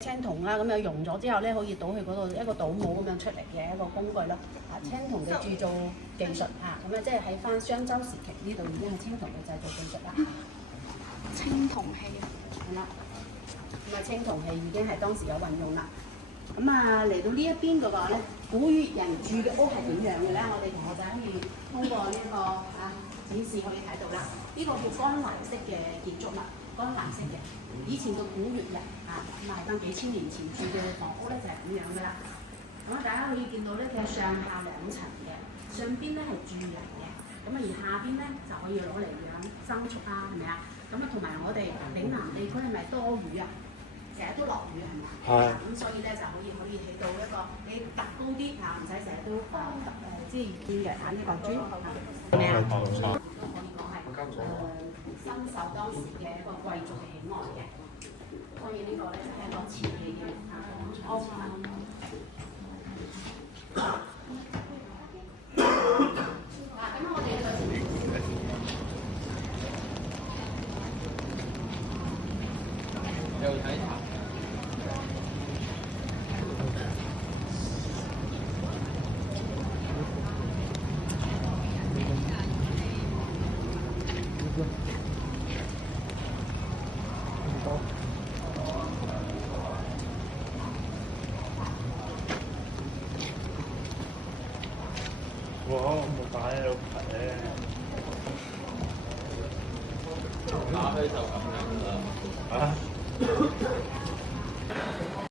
青銅啦，咁樣溶咗之後咧，可以倒去嗰度一個倒模咁樣出嚟嘅一個工具咯。青銅嘅鑄造技術咁樣即係喺翻商周時期呢度已經係青銅嘅製造技術啦。青銅器係啦，咁青銅器已經係當時有運用啦。咁嚟到呢一邊嘅話咧，古越人住嘅屋係點樣嘅咧？我哋同學仔可以通過呢個展示可以睇到啦。呢個叫干欄式嘅建築物，干欄式嘅。以前嘅古越人咁係翻幾千年前住嘅房屋咧就係咁樣噶啦。咁大家可以見到咧，佢係上下兩層嘅，上邊咧係住人嘅，咁而下邊咧就可以攞嚟養牲畜係咪啊？咁同埋我哋嶺南地區係咪多雨啊？成日都落雨係咪？係。咁所以咧就可以起到一個你突高啲唔使成日都即係見嘅呢個磚係咪啊？都可以講係深受當時嘅一個貴族嘅喜愛嘅。所以呢個咧就係講瓷器嘅安咁我哋又睇下。哇！冇擺喺度睇咧，打開就咁樣㗎啦。啊！